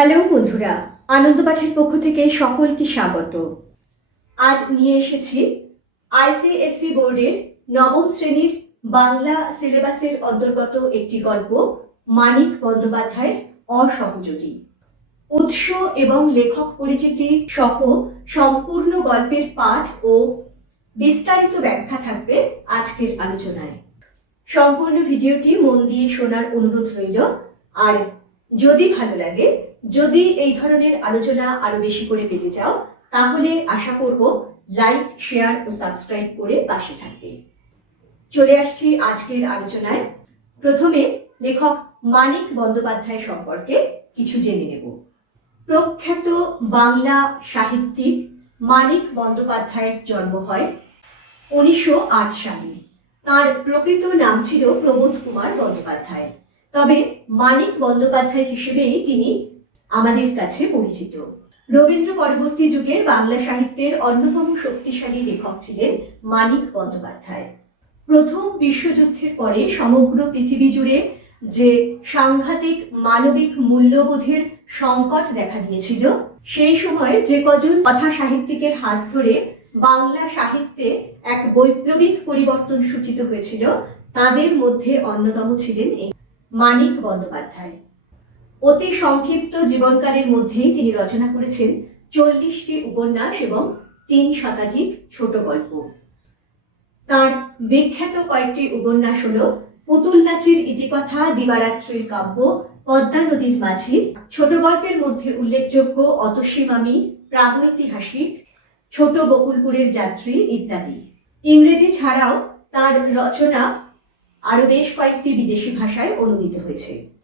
Hello বন্ধুরা আনন্দপাঠের পক্ষ থেকে সকলকে স্বাগত। আজ নিয়ে এসেছি আইসিএসসি বোর্ডের নবম শ্রেণির বাংলা সিলেবাসের অন্তর্গত একটি গল্প, মানিক বন্দ্যোপাধ্যায়ের অসহযোগী। উৎস এবং লেখক পরিচিতি সহ সম্পূর্ণ গল্পের পাঠ ও বিস্তারিত ব্যাখ্যা থাকবে আজকের আলোচনায়। সম্পূর্ণ ভিডিওটি মন দিয়ে শোনার অনুরোধ রইল, আর যদি ভালো লাগে যদি এই ধরনের আলোচনা আরও বেশি করে পেতে চাও, তাহলে আশা করব লাইক শেয়ার ও সাবস্ক্রাইব করে পাশে থাকবে। চলে আসছি আজকের আলোচনায়। প্রথমে লেখক মানিক বন্দ্যোপাধ্যায় সম্পর্কে কিছু জেনে নেব। প্রখ্যাত বাংলা সাহিত্যিক মানিক বন্দ্যোপাধ্যায়ের জন্ম হয় উনিশশো আট সালে। তার প্রকৃত নাম ছিল প্রবোধ কুমার বন্দ্যোপাধ্যায়। তবে মানিক বন্দ্যোপাধ্যায় হিসেবেই তিনি আমাদের কাছে পরিচিত। রবীন্দ্র পরবর্তী যুগের বাংলা সাহিত্যের অন্যতম শক্তিশালী লেখক ছিলেন মানিক বন্দ্যোপাধ্যায়। প্রথম বিশ্বযুদ্ধের পরে সমগ্র পৃথিবী জুড়ে যে সাংঘাতিক মানবিক মূল্যবোধের সংকট দেখা দিয়েছিল, সেই সময় যে কজন কথা সাহিত্যিকের হাত ধরে বাংলা সাহিত্যে এক বৈপ্লবিক পরিবর্তন সূচিত হয়েছিল, তাদের মধ্যে অন্যতম ছিলেন এই মানিক বন্দ্যোপাধ্যায়। অতি সংক্ষিপ্ত জীবনকালের মধ্যেই তিনি রচনা করেছেন চল্লিশটি উপন্যাস এবং তিন শতাধিক ছোট গল্প। তার বিখ্যাত কয়েকটি উপন্যাস হল পুতুল নাচের ইতিকথা, দিবারাত্রির কাব্য, পদ্মা নদীর মাঝি, ছোট গল্পের মধ্যে উল্লেখযোগ্য অতসীম আমি প্রাগৈতিহাসিক, ছোট বকুলপুরের যাত্রী ইত্যাদি। ইংরেজি ছাড়াও তার রচনা আরও বেশ কয়েকটি বিদেশি ভাষায় অনুদিত হয়েছে।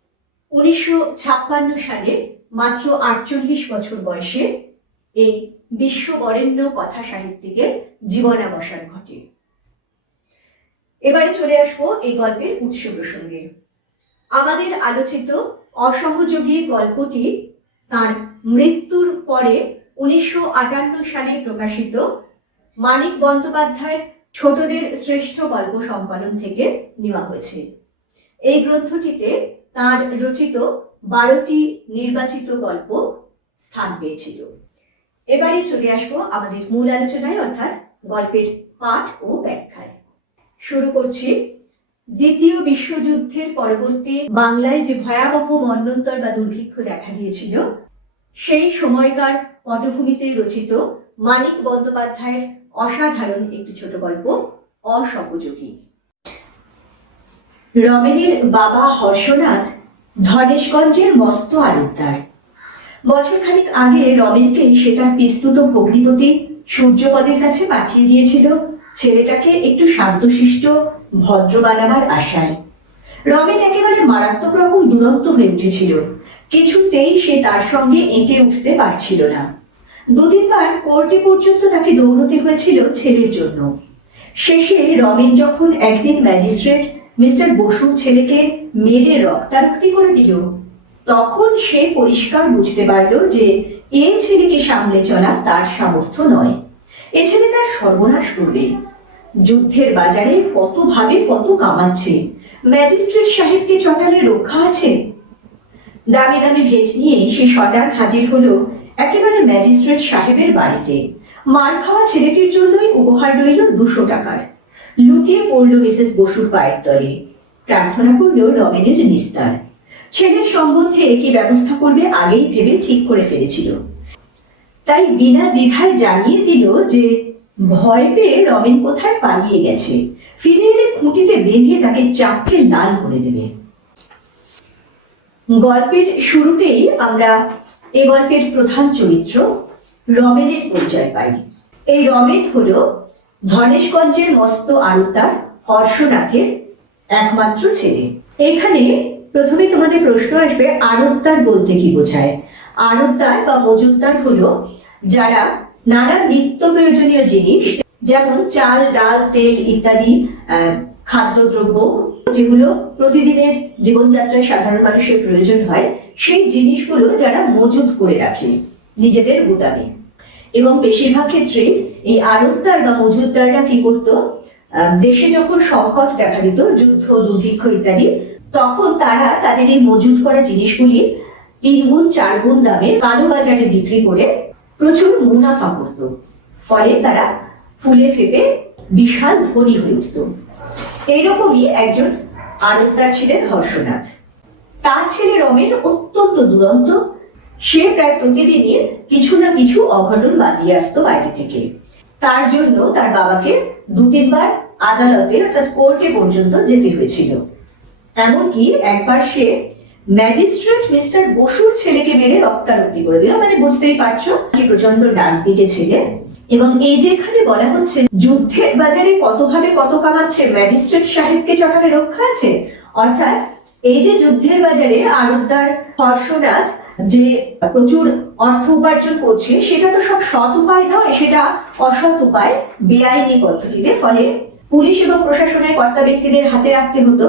উনিশশো ছাপ্পান্ন সালে মাত্র আটচল্লিশ বছর বয়সে এই বিশ্ববরেণ্য কথা সাহিত্যিকের জীবনাবসান ঘটে। এবারে চলে আসব এই গল্পের উৎস প্রসঙ্গে। আমাদের আলোচিত অসহযোগী গল্পটি তার মৃত্যুর পরে উনিশশো আটান্ন সালে প্রকাশিত মানিক বন্দ্যোপাধ্যায়ের ছোটদের শ্রেষ্ঠ গল্প সংকলন থেকে নেওয়া হয়েছে। এই গ্রন্থটিতে তার রচিত বারোটি নির্বাচিত গল্প স্থান পেয়েছিল। এবারে চলে আসব আমাদের মূল আলোচনায়, অর্থাৎ গল্পের পাঠ ও ব্যাখ্যায়। শুরু করছি। দ্বিতীয় বিশ্বযুদ্ধের পরবর্তী বাংলায় যে ভয়াবহ মন্বন্তর বা দুর্ভিক্ষ দেখা দিয়েছিল, সেই সময়কার পটভূমিতে রচিত মানিক বন্দ্যোপাধ্যায়ের অসাধারণ একটি ছোট গল্প, অসহযোগী। রমেনের বাবা হর্ষনাথ ধনেশগঞ্জের মস্ত বছর বছরখানিক আগে রমেনকে সে তার পিস্তুত ভগ্নিপতি সূর্যপদের কাছে পাঠিয়ে দিয়েছিল। ছেলেটাকে একটু শান্তশিষ্ট, ভদ্র বানাবার আশায়। রমেন একেবারে মারাত্মক রকম দুরন্ত হয়ে উঠেছিল। কিছুতেই সে তার সঙ্গে এঁটে উঠতে পারছিল না। দুদিনবার কোর্টে পর্যন্ত তাকে দৌড়তে হয়েছিল ছেলের জন্য। শেষে রমেন যখন একদিন ম্যাজিস্ট্রেট মিস্টার বসুর ছেলেকে মেরে রক্তারক্তি করে দিল। তখন সে পরিষ্কার বুঝতে পারল যে এ ছেলেকে সামলে চলা তার সামর্থ্য নয়। এ ছেলে তার সর্বনাশ করবে। যুদ্ধের বাজারে কত ভাবে কত কামাচ্ছে। ম্যাজিস্ট্রেট সাহেবকে চটালে রক্ষা আছে। দামি দামি ভেজ নিয়ে সে শটান হাজির হলো একেবারে ম্যাজিস্ট্রেট সাহেবের বাড়িতে। মার খাওয়া ছেলেটির জন্যই উপহার রইল দুশো টাকার। লুটিয়ে পড়ল মিসেস বসুর পায়ের তলে। প্রার্থনা করল রমেনের নিস্তার। ছেলের সম্বন্ধে কি ব্যবস্থা করবে আগেই ভেবে ঠিক করে ফেলেছিল। তাই বিনা দ্বিধায় জানিয়ে দিল যে ভয় পেয়ে রমেন কোথায় পালিয়ে গেছে। ফিরে এলে খুঁটিতে বেঁধে তাকে চাপকে লাল করে দেবে। গল্পের শুরুতেই আমরা এ গল্পের প্রধান চরিত্র রমেনের পরিচয় পাই। এই রমেন হলো ধনেশগঞ্জের মস্ত আড়তদার হর্ষনাথের একমাত্র ছেলে। এখানে প্রথমে তোমাদের প্রশ্ন আসবে আড়তদার বলতে কি বোঝায়? আড়তদার বা মজুমদার হলো যারা নানা নিত্য প্রয়োজনীয় জিনিস, যেমন চাল, ডাল, তেল ইত্যাদি খাদ্যদ্রব্য, যেগুলো প্রতিদিনের জীবনযাত্রায় সাধারণ মানুষের প্রয়োজন হয়, সেই জিনিসগুলো যারা মজুদ করে রাখে নিজেদের গুদামে। এবং বেশিরভাগ ক্ষেত্রে এই আড়তদার বা মজুদদাররা কি করতো? দেশে যখন সংকট দেখা দিত, যুদ্ধ, দুর্ভিক্ষ ইত্যাদি, তখন তারা তাদের এই মজুদ করা জিনিসগুলি তিন গুণ চার গুণ দামে কালো বাজারে বিক্রি করে প্রচুর মুনাফা করত। ফলে তারা ফুলে ফেপে বিশাল ধনী হয়ে উঠত। এইরকমই একজন আরবদার ছিলেন হর্ষনাথ। তার ছেলে রমেন অত্যন্ত দুরন্ত সে প্রায় প্রতিদিনই কিছু না কিছু অঘটন বাঁধিয়ে আসতো বাইরে থেকে। তার জন্য তার বাবাকে দু তিনবার আদালতে অর্থাৎ কোর্টে পর্যন্ত যেতে হয়েছিল। এমনকি একবার সে ম্যাজিস্ট্রেট মিস্টার বসুর ছেলেকে মেরে রক্তারক্তি করে দিল। মানে বুঝতেই পারছ প্রচণ্ড ডান পিটে ছেলে। এবং এই যে এখানে বলা হচ্ছে, যুদ্ধের বাজারে কতভাবে কত কামাচ্ছে ম্যাজিস্ট্রেট সাহেবকে চটাকে রক্ষা আছে? অর্থাৎ এই যে যুদ্ধের বাজারে আরবদার হর্ষনাথ যে প্রচুর অর্থ উপার্জন করছে, সেটা তো সব সৎ উপায় নয়, সেটা অসৎ উপায় বেআইনি পদ্ধতিতে। ফলে পুলিশ এবং প্রশাসনের কর্তা ব্যক্তিদের হাতে রাখতে হতো।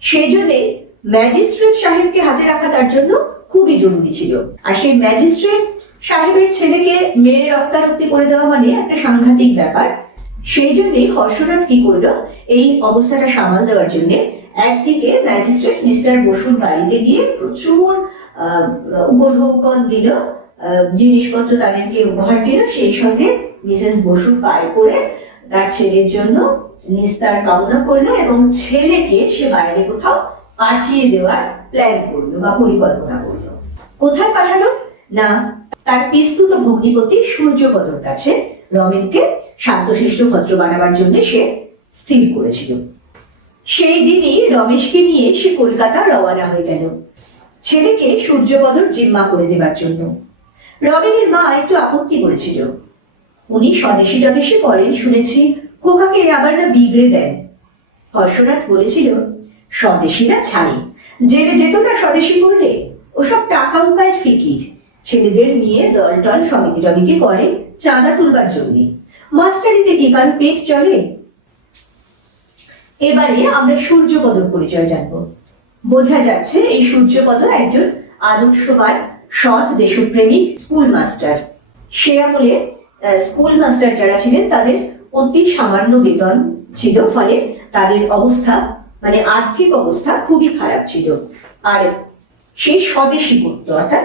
সেই জন্যে ম্যাজিস্ট্রেট সাহেবকে হাতে রাখা তার জন্য খুবই জরুরি ছিল। আর সেই ম্যাজিস্ট্রেট সাহেবের ছেলেকে মেরে রক্তারক্তি করে দেওয়া মানে একটা সাংঘাতিক ব্যাপার। সেই জন্যে হর্ষনাথ কি করল, এই অবস্থাটা সামাল দেওয়ার জন্য একদিকে ম্যাজিস্ট্রেট মিস্টার বসুর বাড়িতে গিয়ে প্রচুর উপঢৌকন দিল জিনিসপত্র তাদেরকে উপহার দিল, সেই সঙ্গে মিসেস বসুর পায়ে পড়ে তার ছেলের জন্য নিস্তার কামনা করল এবং ছেলেকে সে বাইরে কোথাও পাঠিয়ে দেওয়ার প্ল্যান করল বা পরিকল্পনা করল। কোথায় পাঠালো? না, তার পিস্তুত ভগ্নিপতি সূর্যপদর কাছে রমেনকে শান্তশিষ্ট ভদ্র বানাবার জন্য সে স্থির করেছিল। সেই দিনই রমেশকে নিয়ে সে কলকাতা রওনা হয়ে গেল। ছেলেকে সূর্যপদর জিম্মা করে দেবার জন্য। রমেনের মা একটু আপত্তি করেছিল। উনি স্বদেশী টদেশী করেন শুনেছি, খোকাকে আবার না বিগড়ে দেন। হর্ষনাথ বলেছিল, স্বদেশীরা ছাড়ে, জেলে যেত না স্বদেশী করলে, ওসব টাকা উপায়ের ফিকির। ছেলেদের নিয়ে দল টল সমিতি টমিতি করে চাঁদা তুলবার জন্যে। মাস্টারিতে কি কারও পেট চলে? এবারে আমরা সূর্যপদর পরিচয় জানব। বোঝা যাচ্ছে এই সূর্যপদ একজন আদর্শবান, সৎ দেশপ্রেমিক স্কুল মাস্টার সে আমলে স্কুল মাস্টার যারা ছিলেন, তাদের অতি সামান্য বেতন ছিল, ফলে তাদের অবস্থা মানে আর্থিক অবস্থা খুবই খারাপ ছিল। আর সে স্বদেশী করতো, অর্থাৎ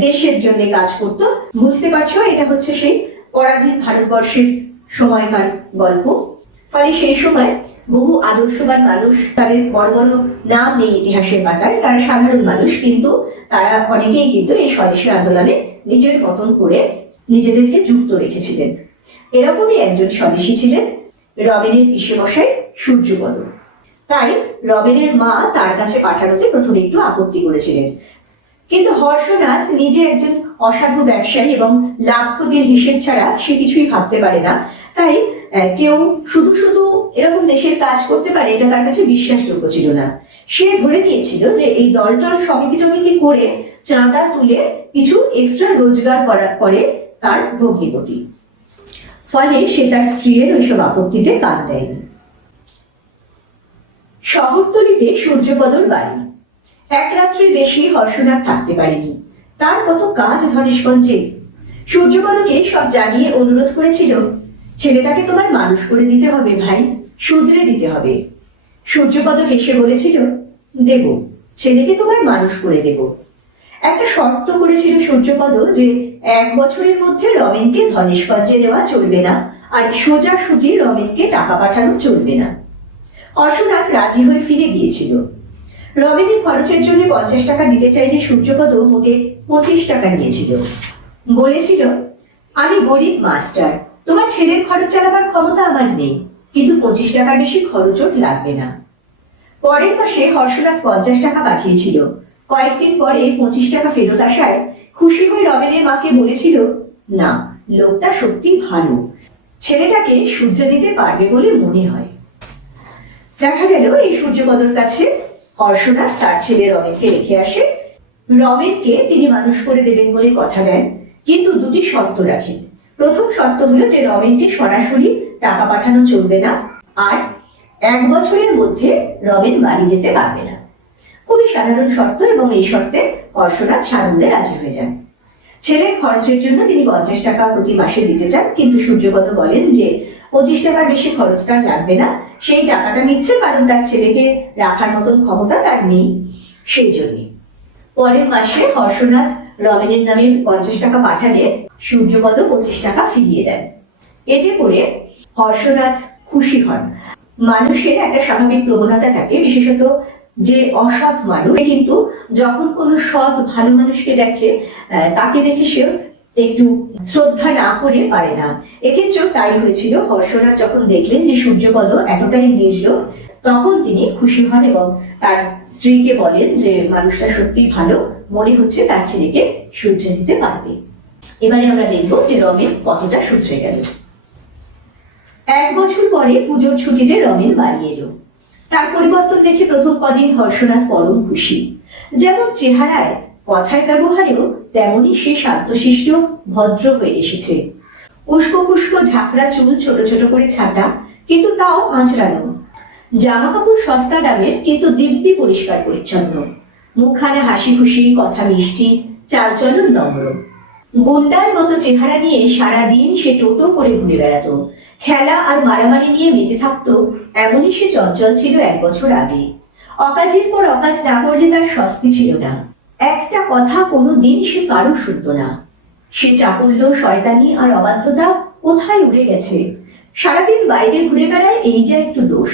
দেশের জন্য কাজ করতো। বুঝতে পারছ? এটা হচ্ছে সেই পরাধীন ভারতবর্ষের সময়কার গল্প। ফলে সেই সময় বহু আদর্শবান মানুষ তাদের বড় বড় নাম নেই ইতিহাসের পাতায়, তারা সাধারণ মানুষ, কিন্তু তারা অনেকেই কিন্তু এই স্বদেশী আন্দোলনে নিজের মতন করে নিজেদেরকে যুক্ত রেখেছিলেন। এরকমই একজন স্বদেশী ছিলেন রবিনের পিসে মশাই সূর্যপদ তাই রবিনের মা তার কাছে পাঠানোতে প্রথমে একটু আপত্তি করেছিলেন। কিন্তু হর্ষনাথ নিজে একজন অসাধু ব্যবসায়ী এবং লাভ ক্ষতির হিসেব ছাড়া সে কিছুই ভাবতে পারে না। তাই কেউ শুধু শুধু এরকম দেশের কাজ করতে পারে, এটা তার কাছে বিশ্বাসযোগ্য ছিল না। সে ধরে নিয়েছিল যে এই দলটল সমিতি টমিতি করে চাঁদা তুলে কিছু এক্সট্রা রোজগার করা, করে তার ভগ্নিপতি। ফলে সে তার স্ত্রীর ওইসব আপত্তিতে কান দেয়নি। শহরতলিতে সূর্যপদর বাড়ি। এক রাত্রির বেশি হর্ষনাথ থাকতে পারেনি। তার কত কাজ ধনেশগঞ্জে সূর্যপদকে সব জানিয়ে অনুরোধ করেছিল ছেলেটাকে তোমার মানুষ করে দিতে হবে ভাই, শুধরে দিতে হবে। সূর্যপদ হেসে বলেছিল, দেব, ছেলেকে তোমার মানুষ করে দেব। একটা শর্ত করেছিল সূর্যপদ যে এক বছরের মধ্যে রমেনকে ধনেশগঞ্জে নেওয়া চলবে না আর সোজাসুজি রমেনকে টাকা পাঠানো চলবে না। অর্শনাথ রাজি হয়ে ফিরে গিয়েছিল। রমেনের খরচের জন্য পঞ্চাশ টাকা দিতে চাইলে সূর্যপদ মোটে পঁচিশ টাকা নিয়েছিল। বলেছিল, আমি গরিব মাস্টার ছেলের খরচ চালাবার ক্ষমতা আমার নেই। কিন্তু পঁচিশ টাকার বেশি খরচও লাগবে না। পরের মাসে হর্ষনাথ পঞ্চাশ টাকা পাঠিয়েছিল। কয়েকদিন পরে পঁচিশ টাকা ফেরত আসায় খুশি হয়ে রমেনের মাকে বলেছিল, না, লোকটা সত্যি ভালো। ছেলেটাকে সূর্য দিতে পারবে বলে মনে হয়। দেখা গেল এই সূর্যপদর কাছে হর্ষনাথ তার ছেলে রমেনকে রেখে আসে। রমেনকে তিনি মানুষ করে দেবেন বলে কথা দেন, কিন্তু দুটি শর্ত রাখেন। প্রথম শর্ত হলো যে রমেনকে সরাসরি টাকা পাঠানো চলবে না, আর এক বছরের মধ্যে রমেন বাড়ি যেতে পারবে না। খুবই সাধারণ শর্ত এবং এই শর্তে হর্ষনাথ সানন্দে রাজি হয়ে যান। ছেলের খরচের জন্য তিনি পঞ্চাশ টাকা প্রতি মাসে দিতে চান, কিন্তু সূর্যপদ বলেন যে পঁচিশ টাকার বেশি খরচ তার লাগবে না, সেই টাকাটা নিচ্ছে কারণ তার ছেলেকে রাখার মতন ক্ষমতা তার নেই সেই জন্যে। পরের মাসে হর্ষনাথ রমেনের নামে পঞ্চাশ টাকা পাঠালে সূর্যপদ পঁচিশ টাকা ফিরিয়ে দেন। এতে করে হর্ষনাথ খুশি হন। মানুষের একটা স্বাভাবিক প্রবণতা থাকে, বিশেষত যে অসৎ মানুষ কিন্তু যখন কোনো সৎ, ভালো মানুষকে দেখে তাকে দেখে সে একটু শ্রদ্ধা না করে পারে না। এক্ষেত্রেও তাই হয়েছিল। হর্ষনাথ যখন দেখলেন যে সূর্যপদ এতটাই নির্লোভ, তখন তিনি খুশি হন এবং তার স্ত্রীকে বলেন যে, মানুষটা সত্যি ভালো। মনে হচ্ছে তার ছেলেকে সূর্য দিতে পারবে। এবারে আমরা দেখব যে রমেন কতটা সূত্রে গেল। এক বছর পরে পুজোর ছুটিতে রমেন বাড়ি এলো। তার পরিবর্তন দেখে প্রথম কদিন হর্ষনাথ পরম খুশি। যেমন চেহারায়, কথায় ব্যবহারেও তেমনই সে শান্তশিষ্ট ভদ্র হয়ে এসেছে। উস্কো খুস্কো ঝাঁকড়া চুল, ছোট ছোট করে ছাটা, কিন্তু তাও আঁচড়ানো। জামা কাপড় সস্তা দামের কিন্তু দিব্যি পরিষ্কার পরিচ্ছন্ন। মুখখানা হাসি খুশি কথা মিষ্টি, চালচলন নম্র। গুন্ডার মতো চেহারা নিয়ে সারাদিন সে টোটো করে ঘুরে বেড়াতো। খেলা আর মারামারি নিয়ে মেতে থাকতো, এমনই সে চঞ্চল ছিল এক বছর আগে। অকাজের পর অকাজ না করলে তার স্বস্তি ছিল না। একটা কথা কোনো দিন সে কারও শুনতো না। সে চাপল্য শয়তানি আর অবাধ্যতা কোথায় উড়ে গেছে? সারাদিন বাইরে ঘুরে বেড়ায় এই যা একটু দোষ।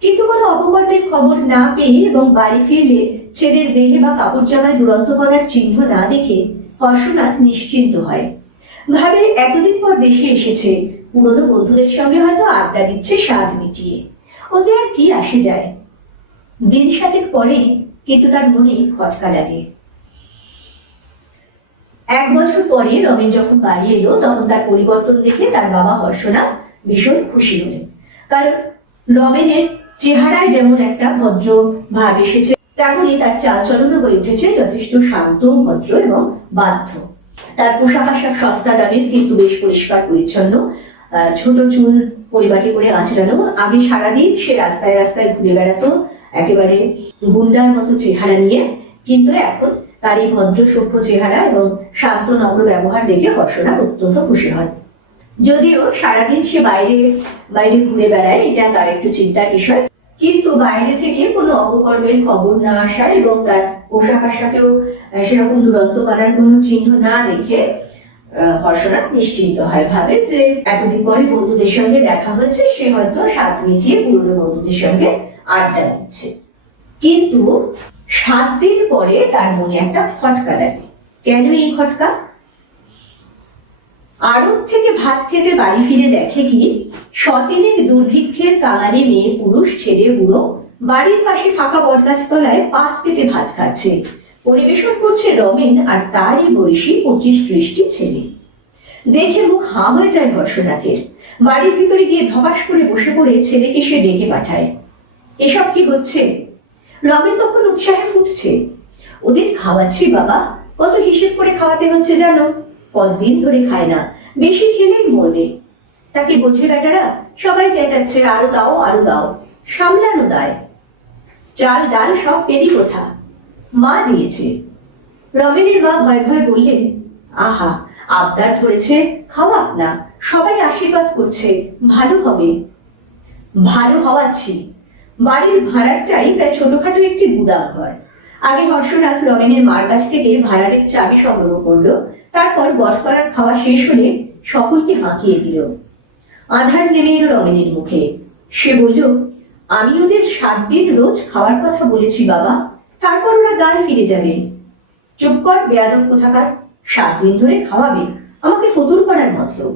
কিন্তু কোনো অপকর্মের খবর না পেয়ে এবং বাড়ি ফিরলে ছেলের দেহে বা কাপড় জামায় দুরন্ত করার চিহ্ন না দেখে হর্ষনাথ নিশ্চিন্ত হয়। ভাবে এতদিন পর দেশে এসেছে, পুরনো বন্ধুদের সঙ্গে হয়তো আড্ডা দিচ্ছে স্বাদ মিটিয়ে। ওতে আর কি আসে যায়? দিন সাতেক পরে কিন্তু তার মনে খটকা লাগে। এক বছর পরে রমেন যখন বাড়ি এলো, তখন তার পরিবর্তন দেখে তার বাবা হর্ষনাথ ভীষণ খুশি হলেন। কারণ রমেনের চেহারায় যেমন একটা ভদ্র ভাব এসেছে তেমনই তার চালচলনও হয়ে উঠেছে যথেষ্ট শান্ত, ভদ্র এবং বাধ্য। তার পোশাক আশাক সস্তা দামের কিন্তু বেশ পরিষ্কার, পরিচ্ছন্ন। ছোট চুল পরিবাটি করে আঁচড়ানো। আগে সারাদিন সে রাস্তায় রাস্তায় ঘুরে বেড়াতো, একেবারে গুন্ডার মতো চেহারা নিয়ে। কিন্তু এখন তার এই ভদ্র, সভ্য চেহারা এবং শান্ত, নম্র ব্যবহার দেখে হর্ষনাথ অত্যন্ত খুশি হন যদিও সারাদিন সে বাইরে বাইরে ঘুরে বেড়ায়, এটা তার একটু চিন্তার বিষয়। কিন্তু বাইরে থেকে কোনো অপকর্মের খবর না আসা এবং তার পোশাক আশাকেও সেরকম দূরত্ব করার কোনো চিহ্ন না দেখে হর্ষনাথ নিশ্চিন্ত হয়। ভাবে যে এতদিন পরে বন্ধুদের সঙ্গে দেখা হয়েছে, সে হয়তো সাত মিটিয়ে পুরনো বন্ধুদের সঙ্গে আড্ডা দিচ্ছে। কিন্তু সাত দিন পরে তার মনে একটা খটকা লাগে। কেন এই খটকা আড়ত থেকে ভাত খেতে বাড়ি ফিরে দেখে কি? সতিনের দুর্ভিক্ষের কাঙালি মেয়ে পুরুষ ছেড়ে বুড়ো বাড়ির পাশে ফাঁকা বটগাছ তলায় পাত পেতে ভাত খাচ্ছে। পরিবেশন করছে রমেন আর তারই বয়সী পঁচিশ ত্রিশটি ছেলে। দেখে মুখ হাঁ হয়ে যায় হর্ষনাথের। বাড়ির ভিতরে গিয়ে ধবাস করে বসে পড়ে ছেলেকে সে ডেকে পাঠায়। এসব কি হচ্ছে? রমেন তখন উৎসাহে ফুটছে। ওদের খাওয়াচ্ছি বাবা, কত হিসেব করে খাওয়াতে হচ্ছে জানো? কতদিন ধরে খায় না, বেশি খেলেই মরবে। তাকে বোঝে বেটারা, সবাই চেঁচাচ্ছে, আরও দাও আরও দাও, সামলানো দায়। চাল, ডাল সব পেরি কোথা? মা দিয়েছে। রমেনের মা ভয় ভয় বললেন, আহা, আবদার ধরেছে খাওয়াক না, সবাই আশীর্বাদ করছে, ভালো হবে। ভালো হওয়াচ্ছি। বাড়ির ভাড়ারটাই প্রায় ছোটখাটো একটি গুদাম ঘর। আগে হর্ষনাথ রমেনের মার কাছ থেকে ভাড়ারের চাবি সংগ্রহ করল তারপর বস্তার খাওয়া শেষ হলে সকলকে হাঁকিয়ে দিল। আধার নেমে এলো রমেনের মুখে। সে বলল, আমি ওদের সাত দিন রোজ খাওয়ার কথা বলেছি বাবা, তারপর ওরা গায়ে ফিরে যাবে। চুপ কর বেয়াদব কোথাকার, সাত দিন ধরে খাওয়াবে, আমাকে ফতুর করার মতলব।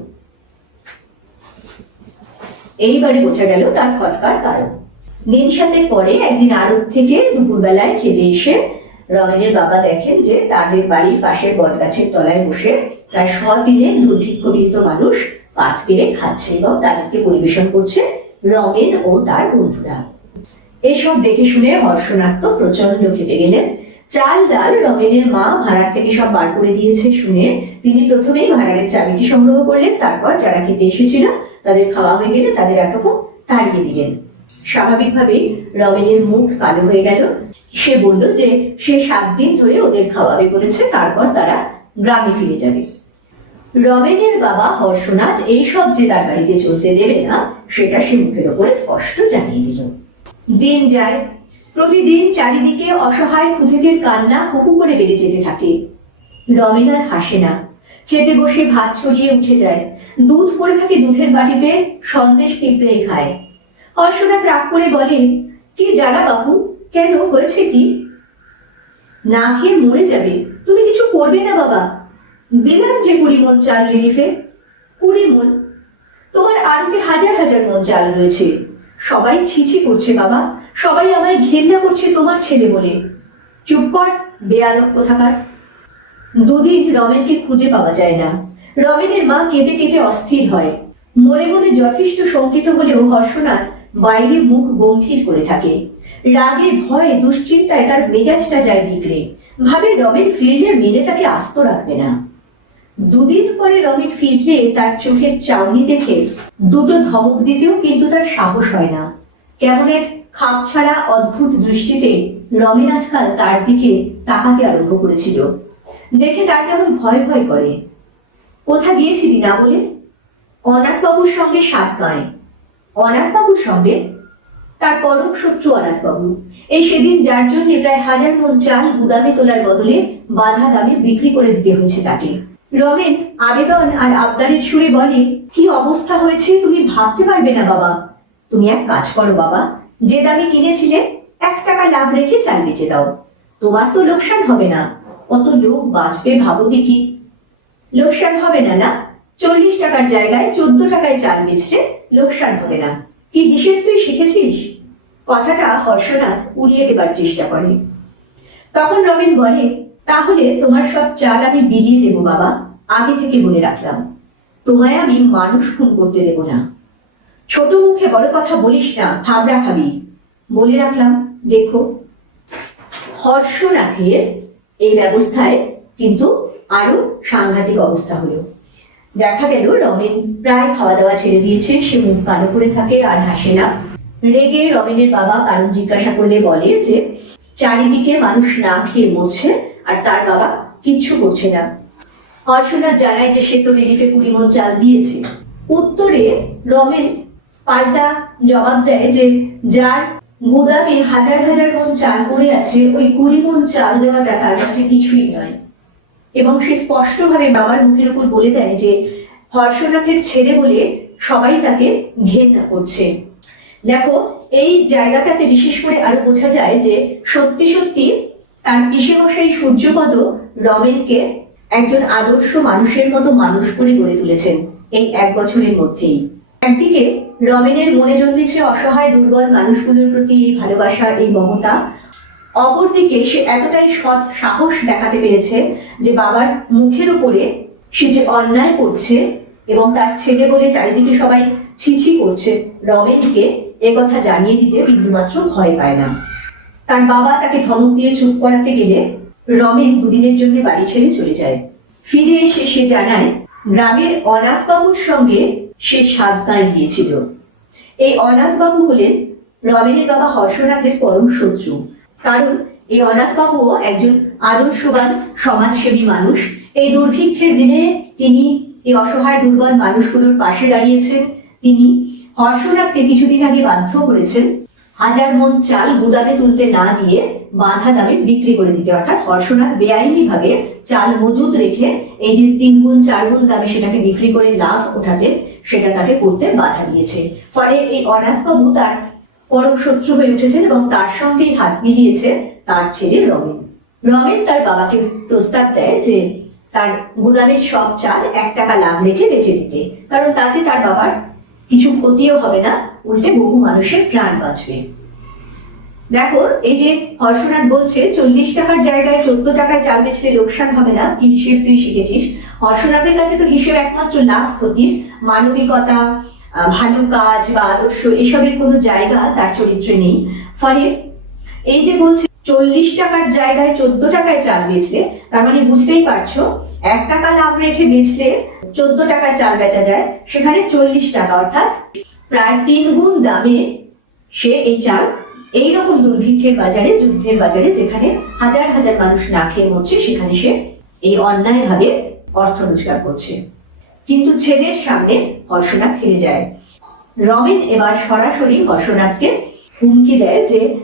এইবারে বোঝা গেল তার খটকার কারণ। দিন সাতেক পরে একদিন আড়ত থেকে দুপুরবেলায় খেতে এসে রমেনের বাবা দেখেন যে তাদের বাড়ির পাশের বটগাছের তলায় বসে প্রায় শদিনে দুর্ভিক্ষবিত মানুষ পাত পেরে খাচ্ছে এবং তাদেরকে পরিবেশন করছে রমেন ও তার বন্ধুরা। এসব দেখে শুনে হর্ষনাথ তো প্রচণ্ড খেপে গেলেন। চাল, ডাল রমেনের মা ভাড়ার থেকে সব বার করে দিয়েছে শুনে তিনি প্রথমেই ভাড়ারের চাবিটি সংগ্রহ করলেন, তারপর যারা খেতে এসেছিল তাদের খাওয়া হয়ে গেলে তাদের একরকম তাড়িয়ে দিলেন। স্বাভাবিকভাবেই রমেনের মুখ কালো হয়ে গেল। সে বলল যে সে সাত দিন ধরে ওদের খাওয়াবে বলেছে, তারপর তারা গ্রামে ফিরে যাবে। রমেনের বাবা হর্ষনাথ এইসব যে তার বাড়িতে চলতে দেবে না, সেটা সে মুখের ওপরে স্পষ্ট জানিয়ে দিল। দিন যায়, প্রতিদিন চারিদিকে অসহায় খুঁতিদের কান্না হুহু করে বেড়ে যেতে থাকে। রমেন আর হাসে না। খেতে বসে ভাত ছড়িয়ে উঠে যায়। দুধ পড়ে থাকে দুধের বাটিতে, সন্দেশ পিঁপড়ে খায়। হর্ষনাথ রাগ করে বলে কি জ্বালা বাবু? কেন? হয়েছে কি? না খেয়ে মরে যাবে। তুমি কিছু করবে না বাবা। দিলাম যে কুড়ি মন চাল রিলিফে কুড়ি মন তোমার আড়তে হাজার হাজার মন চাল রয়েছে। সবাই ছিছি করছে বাবা। সবাই আমায় ঘেন্না করছে তোমার ছেলে বলে। চুপ কর বেয়ালক কোথাকার। দুদিন রমেনকে খুঁজে পাওয়া যায় না। রমেনের মা কেঁদে কেটে অস্থির হয়। মনে মনে যথেষ্ট শঙ্কিত হলেও হর্ষনাথ বাইরে মুখ গম্ভীর করে থাকে। রাগে ভয়ে দুশ্চিন্তায় তার মেজাজটা যায় বিগড়ে। ভাবে রমেন ফিরলে মেরে তাকে আস্ত রাখবে না। দুদিন পরে রমেন ফিরলে তার চোখের চাউনি দেখে দুটো ধমক দিতেও কিন্তু তার সাহস হয় না। কেমন এক খাপ ছাড়া অদ্ভুত দৃষ্টিতে রমেন আজকাল তার দিকে তাকাতে আরম্ভ করেছিল। দেখে তার কেমন ভয় ভয় করে। কোথা গিয়েছিলি না বলে? অনাথবাবুর সঙ্গে সাত গায়। অনাথবাবুর সঙ্গে তার পরম শত্রু অনাথবাবু। এই সেদিন যার জন্য প্রায় হাজার মন চাল গুদামে তোলার বদলে বাধা দামে বিক্রি করে দিতে হয়েছে তাকে। রমেন আবেদন আর আবদারের সুরে বলে, কি অবস্থা হয়েছে তুমি ভাবতে পারবে না বাবা। তুমি এক কাজ করো বাবা, যে দামে কিনেছিলে এক টাকা লাভ রেখে চাল বেচে দাও। তোমার তো লোকসান হবে না। কত লোক বাঁচবে ভাবো দেখি। লোকসান হবে না না? চল্লিশ টাকার জায়গায় চোদ্দ টাকায় চাল বেচলে লোকসান হবে না। কি হিসেব তুই শিখেছিস? কথাটা হর্ষনাথ উড়িয়ে দেবার চেষ্টা করে। তখন রবিন বলে, তাহলে তোমার সব চাল আমি বিলিয়ে দেবো বাবা। আগে থেকে বলে রাখলাম। তোমায় আমি মানুষ খুন করতে দেব না। ছোট মুখে বড় কথা বলিস না, থাবড়া খাবি। বলে রাখলাম, দেখো। হর্ষনাথের এই ব্যবস্থায় কিন্তু আরও সাংঘাতিক অবস্থা হলো। দেখা গেল রমেন। প্রায় খাওয়া দাওয়া ছেড়ে দিয়েছে, সে মুখ কালো করে থাকে আর হাসে না। রেগে রমেনের বাবা কারণ জিজ্ঞাসা করলে বলে যে, চারিদিকে মানুষ না খেয়ে মরছে আর তার বাবা কিচ্ছু করছে না। হর্ষনাথ জানায় যে সে তো রিলিফে কুড়ি মন চাল দিয়েছে। উত্তরে রমেন পাল্টা জবাব দেয় যে, যার গুদামে হাজার হাজার মন চাল পড়ে আছে, ওই কুড়ি মন চাল দেওয়াটা তার কাছে কিছুই নয়। এবং সে স্পষ্টভাবে বাবার মুখের উপর বলে দেয় যে, হর্ষনাথের ছেলে বলে সবাই তাকে ঘেন্না করছে। দেখো, এই জায়গাটাতে বিশেষ করে আরও বোঝা যায় যে, সত্যি সত্যি তার পিসেমশাই সূর্যপদ রমেনকে একজন আদর্শ মানুষের মতো মানুষ করে গড়ে তুলেছেন এই এক বছরের মধ্যেই। একদিকে রমেনের মনে জন্মেছে অসহায় দুর্বল মানুষগুলোর প্রতি এই ভালোবাসা, এই মমতা অপরদিকে সে এতটাই সৎ সাহস দেখাতে পেরেছে যে বাবার মুখের উপরে সে যে অন্যায় করছে এবং তার ছেলে বলে চারিদিকে সবাই ছিছি করছে, রমেনকে কথা জানিয়ে দিতে বিন্দুমাত্র ভয় পায় না। তার বাবা তাকে ধমক দিয়ে চুপ করাতে গেলে রমেন দুদিনের জন্য বাড়ি ছেড়ে চলে যায়। ফিরে এসে সে জানায়, গ্রামের অনাথবাবুর সঙ্গে সে সাত গায়ে গিয়েছিল। এই অনাথবাবু হলেন রমেনের বাবা হর্ষনাথের পরম শত্রু। কারণ এই অনাথবাবুও একজন আদর্শবান, সমাজসেবী মানুষ। এই দুর্ভিক্ষের দিনে তিনি এই অসহায় দুর্বল মানুষগুলোর পাশে দাঁড়িয়েছেন। তিনি হর্ষনাথকে কিছুদিন আগে বাধ্য করেছেন হাজার মন চাল গুদামে তুলতে না দিয়ে বাধা দামে বিক্রি করে দিতে। অর্থাৎ হর্ষনাথ বেআইনি ভাবে চাল মজুদ রেখে এই যে তিন গুণ, চার গুণ দামে সেটাকে বিক্রি করে লাভ ওঠাতে, সেটা তাকে করতে বাধা দিয়েছে। ফলে এই অনাথবাবু তার পরম শত্রু হয়ে উঠেছেন এবং তার সঙ্গেই হাত মিলিয়েছে তার ছেলে রমেন। রমেন তার বাবাকে প্রস্তাব দেয় যে তার গুদামের সব চাল এক টাকা লাভ রেখে বেচে দিতে, কারণ তাতে তার বাবার কিছু ক্ষতিও হবে না, উল্টে বহু মানুষের প্রাণ বাঁচবে। দেখো, এই যে হর্ষনাথ বলছে, চল্লিশ টাকার জায়গায় চোদ্দ টাকায় চাল বেচলে লোকসান হবে না, কি হিসেব তুই শিখেছিস? হর্ষনাথের কাছে তো হিসেব একমাত্র লাভ ক্ষতির। মানবিকতা ভালো কাজ বা আদর্শ এসবের কোনো জায়গা তার চরিত্রে নেই। ফলে এই যে বলছে, চল্লিশ টাকার জায়গায় চোদ্দ টাকায় চাল বেচলে, তার মানে বুঝতেই পারছ এক টাকা লাভ রেখে বেচলে চোদ্দ টাকায় চাল বেচা যায়, সেখানে চল্লিশ টাকা, অর্থাৎ প্রায় তিন গুণ দামে সে এই চাল এইরকম দুর্ভিক্ষের বাজারে, যুদ্ধের বাজারে, যেখানে হাজার হাজার মানুষ না খেয়ে মরছে, সেখানে সে এই অন্যায়ভাবে অর্থ রোজগার করছে। কিন্তু ছেলের সামনে হর্ষনাথ হেরে যায়। রমেন এবার সরাসরি হর্ষনাথকে হুমকি দেয় যে,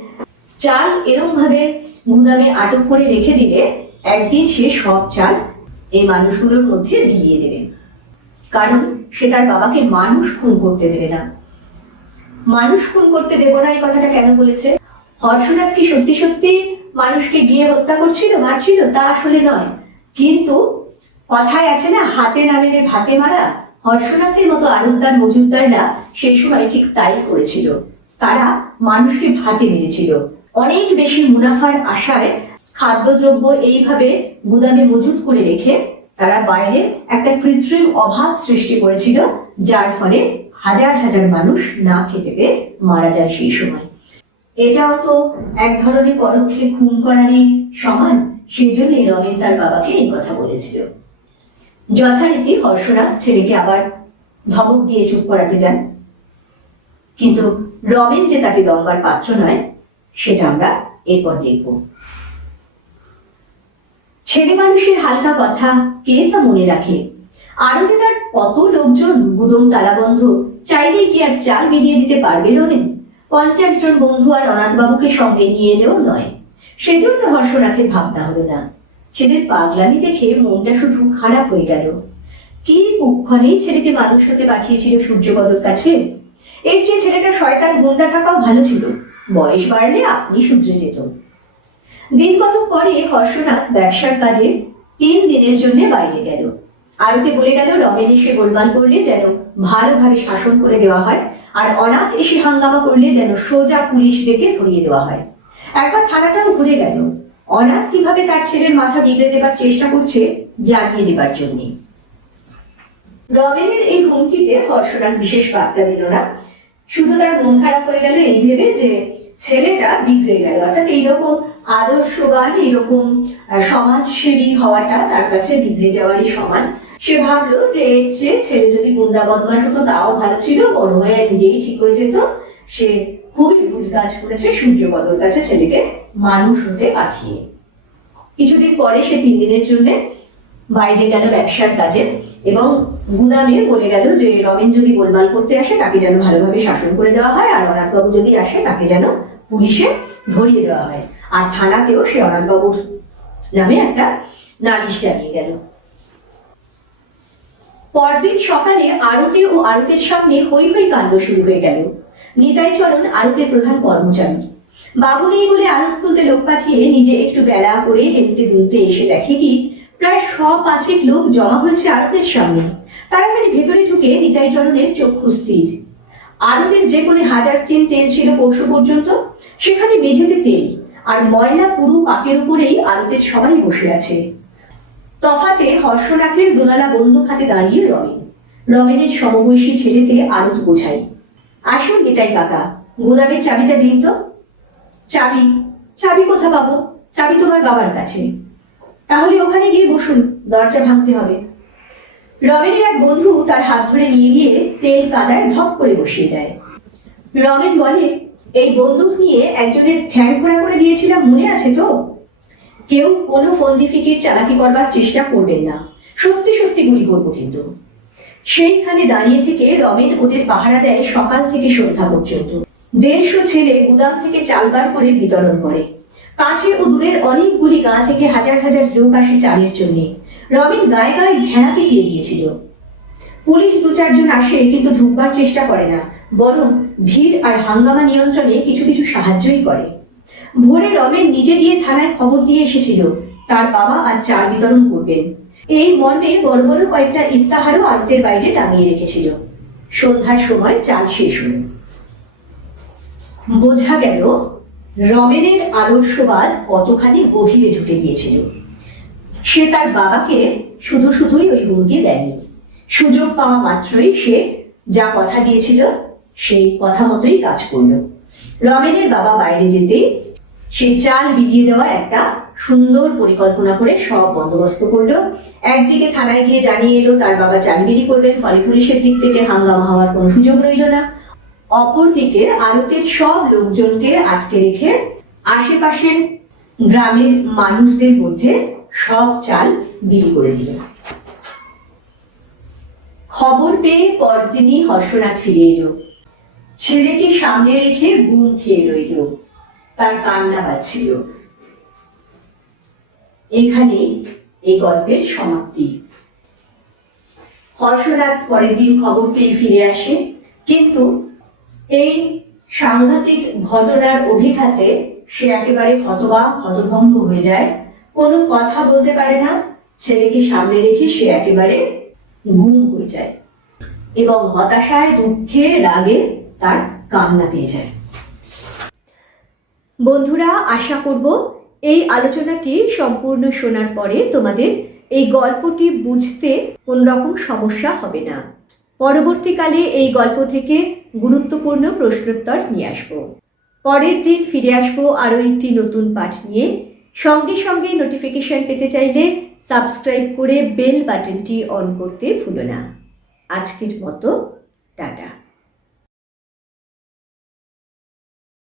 চাল এরম ভাবে গুদামে আটক করে রেখে দিলে একদিন সে সব চাল এই মানুষগুলোর মধ্যে বিলিয়ে দেবে। কারণ সে তার বাবাকে মানুষ খুন করতে দেবে না। মানুষ খুন করতে দেব না এই কথাটা কেন বলেছে? হর্ষনাথ কি সত্যি সত্যি মানুষকে গিয়ে হত্যা করছিল, মারছিল? তা আসলে নয়। কিন্তু কথায় আছে না, হাতে না মেরে ভাতে মারা? হর্ষনাথের মতো আনন্দার মজুমদাররা সেই সময় ঠিক তাই করেছিল। তারা মানুষকে ভাতে মেরেছিল। অনেক বেশি মুনাফার আশায় খাদ্যদ্রব্য এইভাবে গুদামে মজুত করে রেখে তারা বাইরে একটা কৃত্রিম অভাব সৃষ্টি করেছিল, যার ফলে হাজার হাজার মানুষ না খেতে পেয়ে মারা যায় সেই সময়। এটাও তো এক ধরনের পরোক্ষে খুন করারই সমান, সেই জন্যই রমেন তার বাবাকে এই কথা বলেছিল। যথারীতি হর্ষনাথ ছেলেকে আবার ধমক দিয়ে চুপ করাতে যান। কিন্তু রমেন যে তাকে দমবার পাত্র নয়, সেটা আমরা এরপর দেখব। ছেলে মানুষের হালকা কথা কে তা মনে রাখে? আরতে তার কত লোকজন গুদম তালাবন্ধ, চাইলেই কি আর চাল মিলিয়ে দিতে পারবে রমেন? পঞ্চাশ জন বন্ধু আর অনাথবাবুকে সঙ্গে নিয়ে এলেও নয়। সেজন্য হর্ষনাথের ভাবনা হলো না। ছেলের পাগলামি দেখে মনটা শুধু খারাপ হয়ে গেল। কি কুক্ষণেই ছেলেকে মানুষ হতে পাঠিয়েছিল সূর্যপদর কাছে? এর চেয়ে ছেলেটা শয়তান গুন্ডা থাকাও ভালো ছিল। বয়স বাড়লে আপনি শুধরে যেত। দিন কত পরে হর্ষনাথ ব্যবসার কাজে তিন দিনের জন্য বাইরে গেল। আরতে বলে গেল, রমেন এসে গোলমাল করলে যেন ভালোভাবে শাসন করে দেওয়া হয়, আর অনাথ এসে হাঙ্গামা করলে যেন সোজা পুলিশ ডেকে ধরিয়ে দেওয়া হয়। একবার থানাটাও ঘুরে গেল। অনাথ কীভাবে তার ছেলের মাথা বিগড়ে দেবার চেষ্টা করছে জানিয়ে দেবার জন্যে। রমেনের এই হুমকিতে হর্ষনাথ বিশেষ বার্তা দিল না। শুধু তার মন খারাপ হয়ে গেল এই ভেবে যে ছেলেটা বিগড়ে গেল। অর্থাৎ এইরকম আদর্শবান এইরকম সমাজসেবী হওয়াটা তার কাছে বিগড়ে যাওয়ারই সমান। সে ভাবলো যে এর চেয়ে ছেলে যদি গুন্ডা বদমাস হতো, তাও ভালো ছিল। বড় হয়ে নিজেই ঠিক হয়ে যেত। সে খুবই ভুল কাজ করেছে সূর্যপদর কাছে ছেলেকে মানুষ হতে পাঠিয়ে। কিছুদিন পরে সে তিন দিনের জন্য বাইরে গেল ব্যবসার কাজে এবং গুদামে বলে গেল যে রমেন যদি গোলমাল করতে আসে, তাকে যেন ভালোভাবে শাসন করে দেওয়া হয় আর অনাথবাবু যদি আসে, তাকে যেন পুলিশে ধরিয়ে দেওয়া হয়। আর থানাতেও সে অনাথবাবুর নামে একটা নালিশ জানিয়ে গেল। পরদিন সকালে আরতি ও আরতের সামনে হৈ হৈ কাণ্ড শুরু হয়ে গেল। নিতাই চরণ আরতের প্রধান কর্মচারী। বাবু নেই বলে আরত খুলতে লোক পাঠিয়ে নিজে একটু বেলা করে হেলতে দুলতে এসে দেখে কি, প্রায় শ পাঁচেক লোক জমা হয়েছে আরতের সামনে। তাড়াতাড়ি ভেতরে ঢুকে নিতাই চরণের চক্ষু স্থির। আরতের যে কোণে হাজার টিন তেল ছিল পরশু পর্যন্ত, সেখানে মেঝেতে তেল আর ময়লা পুরু পাকের উপরেই আরতের সবাই বসে আছে। তফাতে হর্ষনাথের দোনালা বন্দুক হাতে দাঁড়িয়ে রমেন। রমেনের সমবয়সী ছেলেতে আরত বোঝাই আসুন নিতাই কাকা। গোদামের চাবিটা দিন তো। চাবি চাবি কোথা পাবো? চাবি তোমার বাবার কাছে। তাহলে ওখানে গিয়ে বসুন, দরজা ভাঙতে হবে। রমেনের এক বন্ধু তার হাত ধরে নিয়ে গিয়ে তেল কাদায় ধপ করে বসিয়ে দেয়। রমেন বলে, এই বন্দুক নিয়ে একজনের ঠ্যাং খোড়া করে দিয়েছিলাম, মনে আছে তো? কেউ কোনো ফন্দি ফিকির চালাকি করবার চেষ্টা করবেন না। সত্যি সত্যি গুলি করব কিন্তু। সেইখানে দাঁড়িয়ে থেকে রমেন ওদের পাহারা দেয় সকাল থেকে সন্ধ্যা পর্যন্ত। দেড়শো ছেলে গুদাম থেকে চাল বার করে বিতরণ করে। কাছে ও দূরের অনেকগুলি গা থেকে হাজার হাজার লোক আসে চালের জন্য। রবিন গায়ে গায়ে ভেড়া পিটিয়ে দিয়েছিল। পুলিশ দু চারজন আসে কিন্তু ঢুকবার চেষ্টা করে না, বরং ভিড় আর হাঙ্গামা নিয়ন্ত্রণে কিছু কিছু সাহায্যই করে। ভোরে রমেন নিজে গিয়ে থানায় খবর দিয়ে এসেছিল, তার বাবা আর চাল বিতরণ করবেন। এই মর্মে বড় বড় কয়েকটা ইস্তাহারও আড়তের বাইরে টাঙিয়ে রেখেছিল। সন্ধ্যার সময় চাল শেষ হল। বোঝা গেল, রমেনের আদর্শবাদ কতখানি গভীরে ঢুকে গিয়েছিল। সে তার বাবাকে শুধু শুধুই ওই হুমকি দেয়নি। সুযোগ পাওয়া মাত্রই সে যা কথা দিয়েছিল, সেই কথা মতোই কাজ করল। রমেনের বাবা বাইরে যেতেই সে চাল বিলিয়ে দেওয়ার একটা সুন্দর পরিকল্পনা করে সব বন্দোবস্ত করল। একদিকে থানায় গিয়ে জানিয়ে এলো, তার বাবা চাল বিলি করবেন, ফলে পুলিশের দিক থেকে হাঙ্গামা হওয়ার কোনো সুযোগ রইল না। অপরদিকে আরতের সব লোকজনকে আটকে রেখে আশেপাশের গ্রামের মানুষদের মধ্যে সব চাল বিলি করে দিল। খবর পেয়ে পরদিনই হর্ষনাথ ফিরে এলো। ছেলেকে সামনে রেখে গুম খেয়ে রইল। তার কান্না পাচ্ছিল এখানেই এই গল্পের সমাপ্তি। হর্ষরাত পরের দিন খবর পেয়ে ফিরে আসে, কিন্তু এই সাংঘাতিক ঘটনার অভিঘাতে সে একেবারে হতবাক, হতভম্ব হয়ে যায়। কোনো কথা বলতে পারে না, ছেলেকে সামনে রেখে সে একেবারে গুম হয়ে যায় এবং হতাশায়, দুঃখে, রাগে তার কান্না পেয়ে যায়। বন্ধুরা, আশা করব এই আলোচনাটি সম্পূর্ণ শোনার পরে তোমাদের এই গল্পটি বুঝতে কোন রকম সমস্যা হবে না। পরবর্তীকালে এই গল্প থেকে গুরুত্বপূর্ণ প্রশ্নোত্তর নিয়ে আসব। পরের দিন ফিরে আসব আরও একটি নতুন পাঠ নিয়ে। সঙ্গে সঙ্গে নোটিফিকেশন পেতে চাইলে সাবস্ক্রাইব করে বেল বাটনটি অন করতে ভুলো না। আজকের মতো, টাটা।